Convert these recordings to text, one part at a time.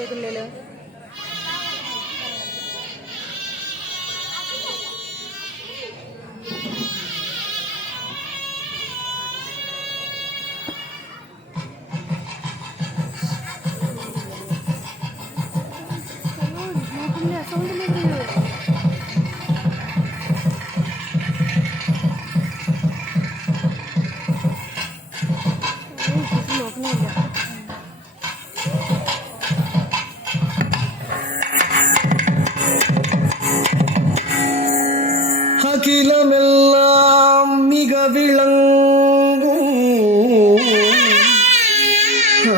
கேட்கல அகிலமெல்லாம் மிக விளங்கும்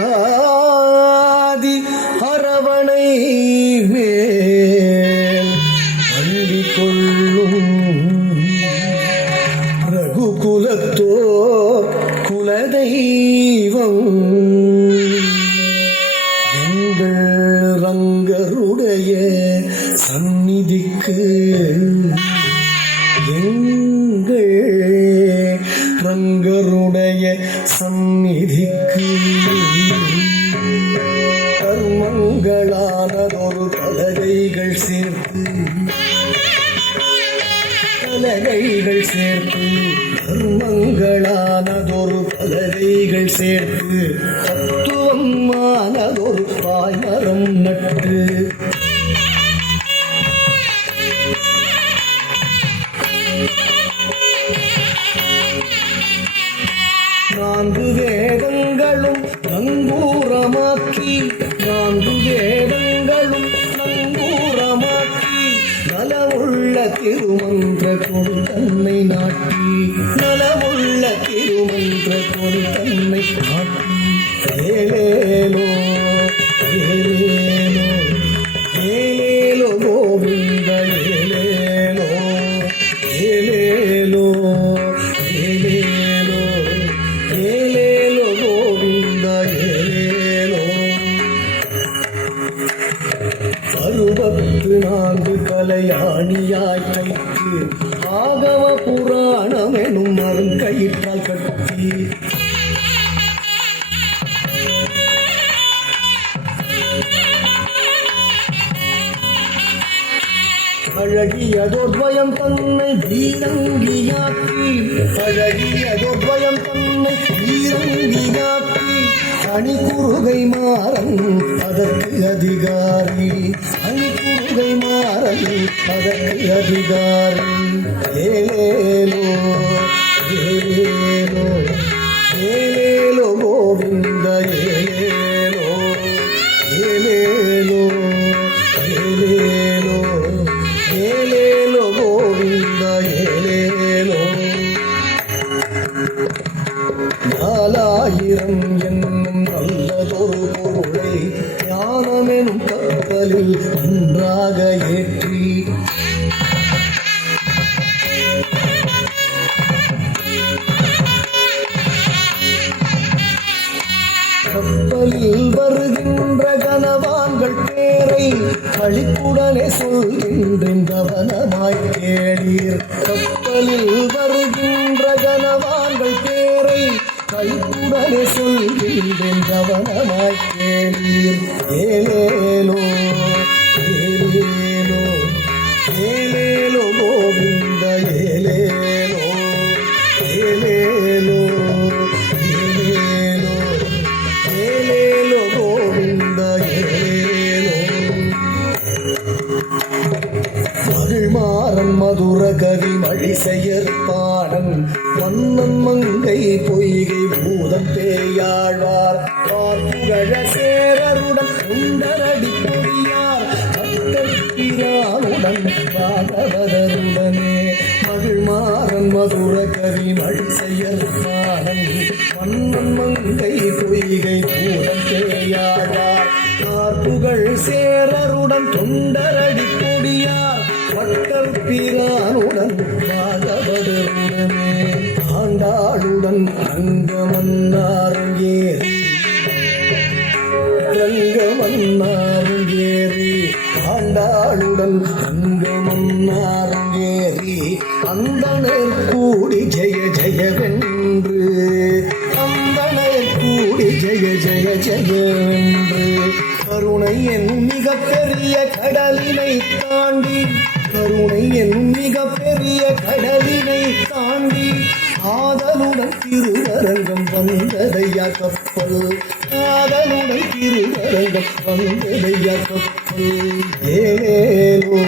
ஆதி அரவணை மேல் பள்ளி கொள்ளும் ரகுகுலத்தோ குலதெய்வம் எங்கள் ரங்கருடைய சந்நிதிக்கு எங்கள் ரங்கருடைய சந்நிதிக்கு கர்மங்களானதொரு பலகைகள் சேர்த்து கர்மங்களானதொரு பலகைகள் சேர்த்து தத்துவமானதொரு பாய்மரம் நட்டு நான்கு வேதங்களும் நங்கூரமாக்கி நலமுள்ள திருமன்ற கொடு தன்னை நாட்டி ஏலேலோ ஏலேலோ ஏலேலோ கோவிந்த ஏலேலோ ஏலேலோ ஏலேலோ ஏலேலோ கோவிந்த ஏலேலோ 64 கலையாணியாய் கைக்கு ஆகம புராணம் எனும் மருங்கயிற்றால் கட்டி அழகியதோர்வயம் தன்னை வீரங்கியாக்கி அணி குறுகை மாறன் அதற்கு அதிகாரி ஏலேலோ ஏலேலோ ஏலேலோ கோவிந்த ஏலேலோ ஏலேலோ ஏலேலோ ஏலேலோ கோவிந்த ஏலேலோ 4000 என்னும் நல்லதொரு பொருளை ஞானமெனும் கப்பலில் ஒன்றாக ஏற்றி கப்பலில் வருகின்ற கனவான்கள் பேரை களிப்புடனே சொல்கின்றேன் கவனமாய் கேளீர். கப்பலில் வருகின்ற கனவான்கள் பேரை களிப்புடனே சொல்கின்றேன் கவனமாய் கேளீர். ஏலேலோ ஏலேலோ ஏலேலோ கோவிந்த ஏலேலோ ஏலேலோ ஏலேலோ ஏலேலோ கோவிந்த ஏலேலோ. மகிழ்மாறன் மதுர கவி மழிசெயற்பாடன் மன்னன் மங்கை பொய்கை பூதம் பேயாழ்வார் பார்ப்புகழ சேரருடன் உண்டரடி பொடியார் கட்டப்பிரானுடன் பாகவதருடனே. மகிழ்மாறன் மதுர கவி மழிசெயற்பாடன் மன்னன் மங்கை பொய்கை பூதம் பேயாழ்வார் பார்ப்புகழ் சேரருடன் தொண்டரடி பொடியார் வட்டல் பிரானுடன் பாகவதருடனே. ஆண்டாளுடன் ரங்கமன்னாரும் ஏறி ஆண்டாளுடன் ரங்கமன்னாரும் ஏறி அந்தனர் கூடி ஜெய ஜெயவென்று அந்தனர் கூடி ஜெய ஜெய ஜெயவென்று கருணை பெரிய கடலினை தாண்டி ஆதலுடன் திருவரங்கம் வந்ததையா கப்பல் ஆதலுடன் திருவரங்கம் வந்ததையா கப்பல் ஏலேலோ